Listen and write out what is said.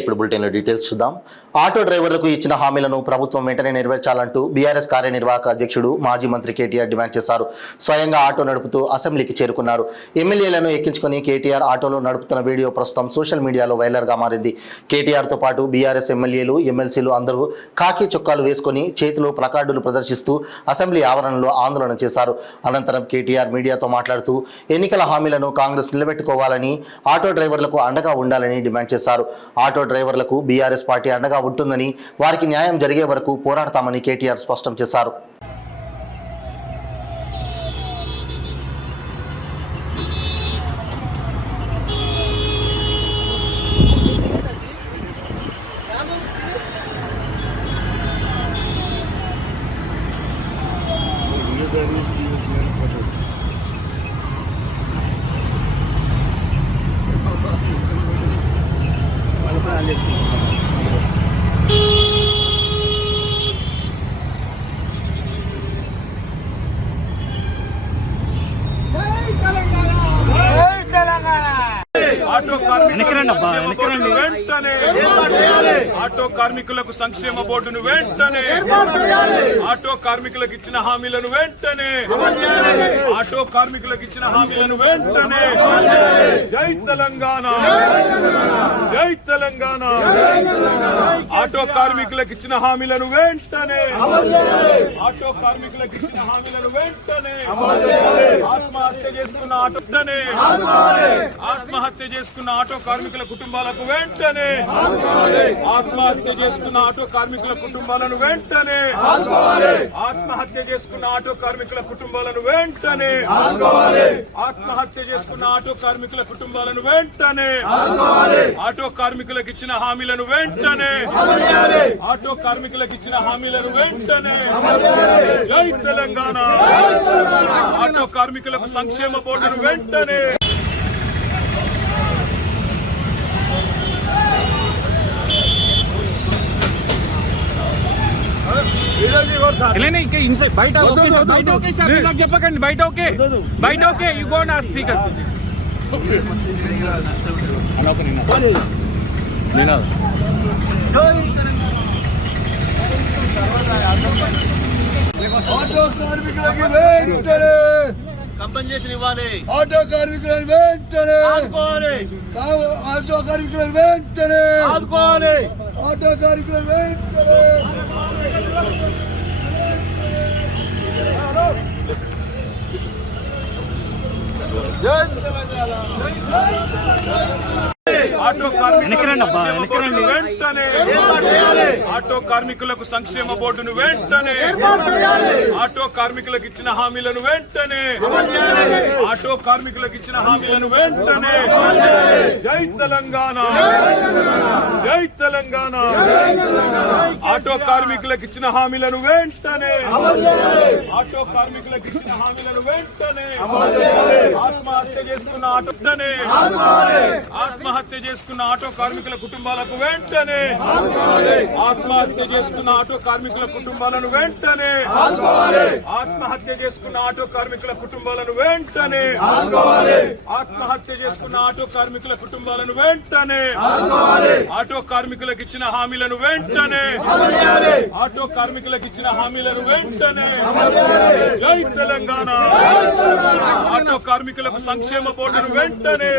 ఇప్పుడు బులెటిన్లో డీటెయిల్స్ చూద్దాం. ఆటో డ్రైవర్లకు ఇచ్చిన హామీలను ప్రభుత్వం వెంటనే నెరవేర్చాలంటూ బీఆర్ఎస్ కార్యనిర్వాహక అధ్యక్షుడు మాజీ మంత్రి కేటీఆర్ డిమాండ్ చేశారు. స్వయంగా ఆటో నడుపుతూ అసెంబ్లీకి చేరుకున్నారు. ఎమ్మెల్యేలను ఎక్కించుకుని కేటీఆర్ ఆటోలో నడుపుతున్న వీడియో ప్రస్తుతం సోషల్ మీడియాలో వైరల్గా మారింది. కేటీఆర్తో పాటు బీఆర్ఎస్ ఎమ్మెల్యేలు, ఎమ్మెల్సీలు అందరూ కాకి చొక్కాలు వేసుకుని చేతిలో ప్లకార్డులు ప్రదర్శిస్తూ అసెంబ్లీ ఆవరణలో ఆందోళన చేశారు. అనంతరం కేటీఆర్ మీడియాతో మాట్లాడుతూ ఎన్నికల హామీలను కాంగ్రెస్ నిలబెట్టుకోవాలని, ఆటో డ్రైవర్లకు అండగా ఉండాలని డిమాండ్ చేశారు. ఆటో డ్రైవర్లకు బీఆర్ఎస్ పార్టీ అండగా ఉంటుందని, వారికి న్యాయం జరిగే వరకు పోరాడతామని కేటీఆర్ స్పష్టం చేశారు. ఆటో కార్మికులకు సంక్షేమ బోర్డును వెంటనే, ఆటో కార్మికులకు ఇచ్చిన హామీలను వెంటనే, ఆటో కార్మికులకు ఇచ్చిన హామీలను వెంటనే. జై తెలంగాణ, జై తెలంగాణ. ఆటో కార్మికులకు ఇచ్చిన హామీలను వెంటనే, ఆటో కార్మికులకు ఇచ్చిన హామీలను వెంటనే. ఆత్మహత్య చేసుకున్న ఆటోనే, ఆత్మహత్య చేసుకున్న ఆటో కార్మికుల కుటుంబాలకు వెంటనే, ఆత్మహత్య చేసుకున్న ఆటో కార్మికుల కుటుంబాలను వెంటనే, ఆత్మహత్య చేసుకున్న ఆటో కార్మికుల కుటుంబాలను వెంటనే, ఆత్మహత్య చేసుకున్న ఆటో కార్మికుల కుటుంబాలను వెంటనే. ఆటో కార్మికులకు ఇచ్చిన హామీలను వెంటనే, ఆటో కార్మికులకు ఇచ్చిన హామీలను వెంటనే. జై తెలంగాణ. ఆటో కార్మికులకు సంక్షేమ బోర్డును వెంటనే. బయట చెప్పకండి, బయట ఓకే, బయట ఓకే. యు గో నా స్పీకర్. ఆటో కార్మికులకి వెంటనే కంపెన్సేషన్ ఇవ్వాలి, ఆటో కార్మికులను వెంటనే ఆదుకోవాలి, ఆటో కార్మికులను వెంటనే ఆదుకోవాలి, ఆటో కార్మికులను వెంటనే. ఆటో కార్మికులను వెంటనే, ఆటో కార్మికులకు సంక్షేమ బోర్డును వెంటనే, ఆటో కార్మికులకు ఇచ్చిన హామీలను వెంటనే, ఆటో కార్మికులకు ఇచ్చిన హామీలను వెంటనే. జై తెలంగాణ, జై తెలంగాణ. ఆటో కార్మికులకు ఇచ్చిన హామీలను వెంటనే, ఆటో కార్మికులకు ఇచ్చిన హామీలను వెంటనే. ఆత్మహత్య చేసుకున్న ఆటోనే, ఆత్మహత్య చేసుకున్న ఆటో కార్మికుల కుటుంబాలకు వెంటనే, ఆత్మహత్య చేసుకున్న ఆటో కార్మికుల కుటుంబాలను వెంటనే, ఆత్మహత్య చేసుకున్న ఆటో కార్మికుల కుటుంబాలను వెంటనే, ఆత్మహత్య చేసుకున్న ఆటో కార్మికుల కుటుంబాలను వెంటనే. ఆటో కార్మికులకు ఇచ్చిన హామీలను వెంటనే, ఆటో కార్మికులకు ఇచ్చిన హామీలను వెంటనే. జై తెలంగాణ. ఆటో కార్మికులకు సంక్షేమ బోర్డును వెంటనే.